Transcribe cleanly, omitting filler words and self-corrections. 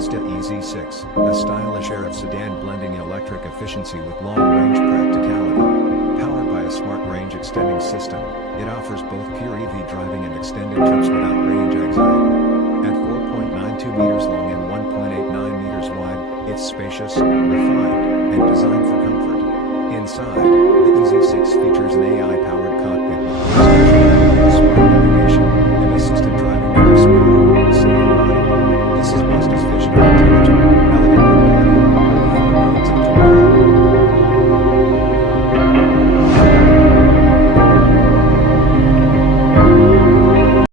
Mazda EZ6, a stylish air of sedan blending electric efficiency with long-range practicality. Powered by a smart range-extending system, it offers both pure EV driving and extended trips without range anxiety. At 4.92 meters long and 1.89 meters wide, it's spacious, refined, and designed for comfort. Inside, the EZ6 features an AI-powered